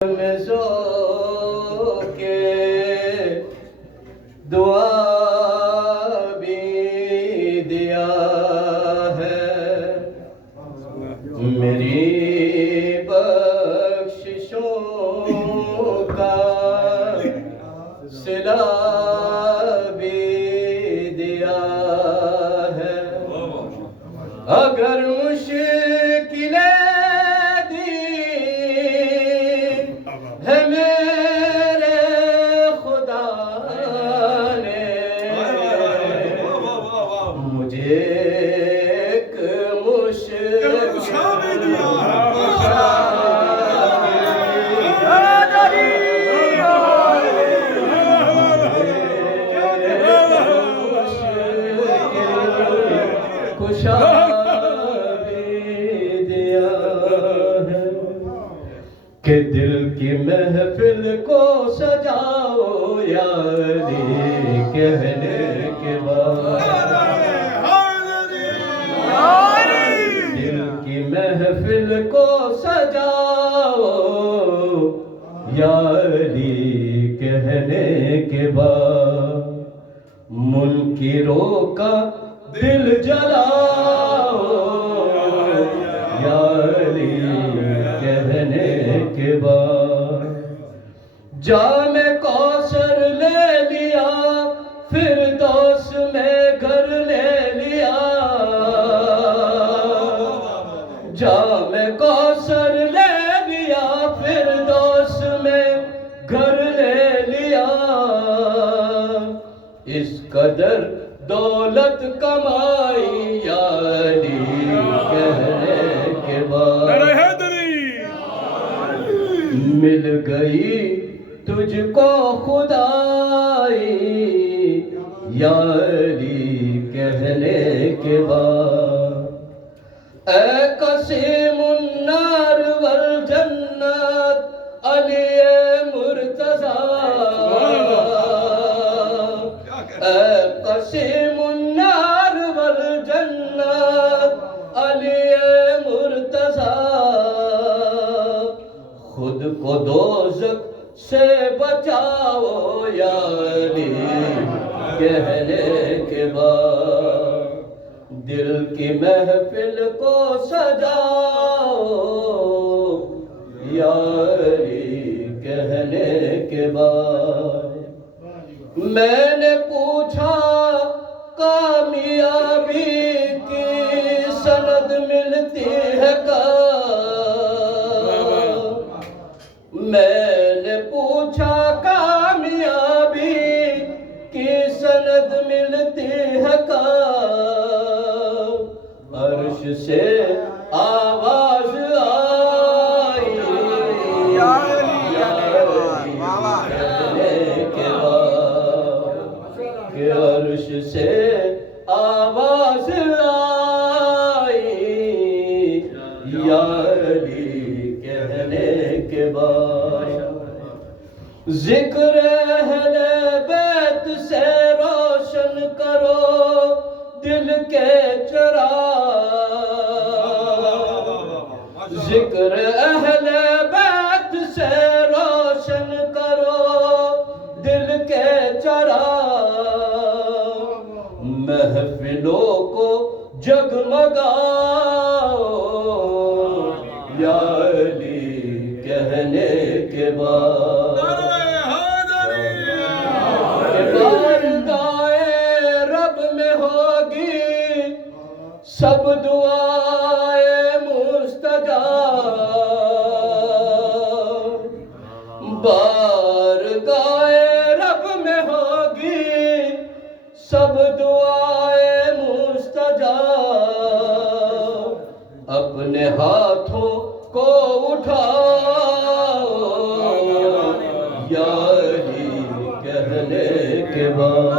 میں سو کے دعا بھی دیا ہے، میری بخششوں کا صلہ بھی دیا ہے۔ اگر مشکلیں کہ دل کی محفل کو سجاؤ یا علی کہنے کے بعد، دل کی محفل کو سجاؤ یا علی کہنے کے بعد، منکروں کا دل جلاؤ یا علی کہنے کے بعد، جام کوثر لے لیا فردوس میں گھر لے لیا، جام کوثر لے لیا فردوس میں گھر لے لیا، اس قدر دولت کمائی یا علی کہنے کے بعد، مل گئی تجھ کو خدائی یا علی کہنے کے بعد، اے قسیم النار والجنت علی مرتضیٰ، اے قسیم النار والجنت علی مرتضیٰ، خود کو دوزخ سے بچاؤ یا علی کہنے کے بعد، دل کی محفل کو سجاؤ یا علی کہنے کے بعد، میں نے پوچھا کامیابی کی سند ملتی ہے میں نے پوچھا کامیابی کی سند ملتی ہے عرش سے آواز آئی یا علی کہنے کے بعد، کہ عرش سے آواز آئی یا علی کہنے کے بعد، ذکر اہل بیت سے روشن کرو دل کے چراغ، ذکر اہل بیت سے روشن کرو دل کے چراغ، محفلوں کو جگمگاؤ یا علی کہنے کے بعد، بارگاہ رب میں ہوگی سب دعائیں مستجاب، بارگاہ رب میں ہوگی سب دعائیں مستجاب، اپنے ہاتھوں کو اٹھاؤ یا علی کہنے کے بعد،